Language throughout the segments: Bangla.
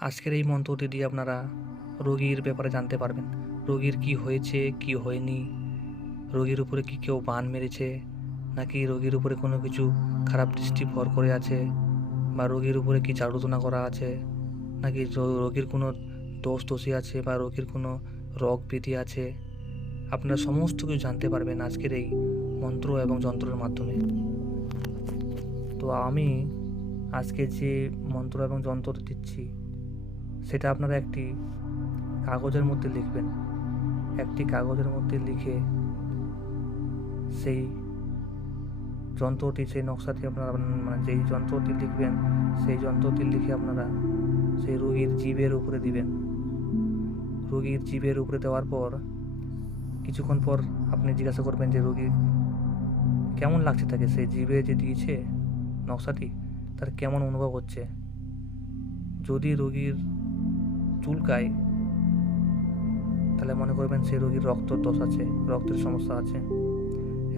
আজকের এই মন্ত্রটি দিয়ে আপনারা রোগীর ব্যাপারে জানতে পারবেন। রোগীর কি হয়েছে, কি হয়নি? রোগীর উপরে কি কেউ বান মেরেছে? নাকি রোগীর উপরে কোনো কিছু খারাপ দৃষ্টি ভর করে আছে? বা রোগীর উপরে কি চারুতনা করা আছে? নাকি রোগীর কোনো দোষ দোষী আছে বা রোগীর কোনো রোগ ব্যাধি আছে? আপনারা সমস্ত কিছু জানতে পারবেন আজকের এই মন্ত্র এবং যন্ত্রের মাধ্যমে। তো আমি আজকে যে মন্ত্র এবং যন্ত্র দিচ্ছি সেটা আপনারা একটি কাগজের মধ্যে লিখবেন। একটি কাগজের মধ্যে লিখে সেই যন্ত্রটি, সেই নকশাটি আপনারা মানে যেই যন্ত্রটি লিখবেন, সেই যন্ত্রটি লিখে আপনারা সেই রোগীর জীবের উপরে দিবেন। রোগীর জীবের উপরে দেওয়ার পর কিছুক্ষণ পর আপনি জিজ্ঞাসা করবেন যে, রোগী, কেমন লাগছে তাকে? সেই জীবে যে দিয়েছে নকশাটি, তার কেমন অনুভব হচ্ছে? যদি রোগীর চুলকায়, তাহলে মনে করবেন সেই রোগীর রক্ত দোষ আছে, রক্তের সমস্যা আছে।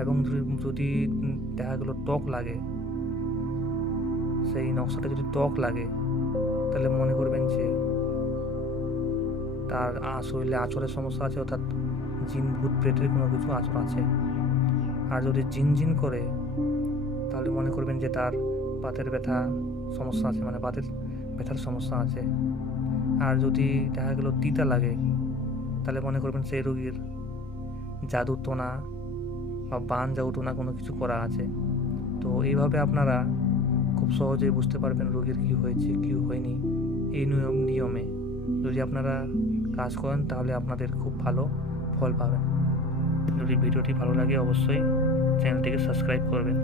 এবং যদি- দেখা গেলো টক লাগে, সেই নকশাটা যদি টক লাগে, তাহলে মনে করবেন যে তার শরীরে আচরের সমস্যা আছে, অর্থাৎ জিন, ভূত, প্রেতের কোনো কিছু আচর আছে। আর যদি জিন জিন করে, তাহলে মনে করবেন যে তার বাতের ব্যথা সমস্যা আছে মানে বাতের ব্যথার সমস্যা আছে। আর যদি দেখা গেল তিতা লাগে, তাহলে মনে করবেন সেই রোগীর জাদুটোনা বা বান জাদুটোনা কোনো কিছু করা আছে। তো এইভাবে আপনারা খুব সহজেই বুঝতে পারবেন রোগীর কী হয়েছে, কী হয়নি এই নিয়ম, নিয়মে। যদি আপনারা কাজ করেন, তাহলে আপনাদের খুব ভালো ফল পাবেন। যদি ভিডিওটি ভালো লাগে, অবশ্যই চ্যানেলটিকে সাবস্ক্রাইব করবেন।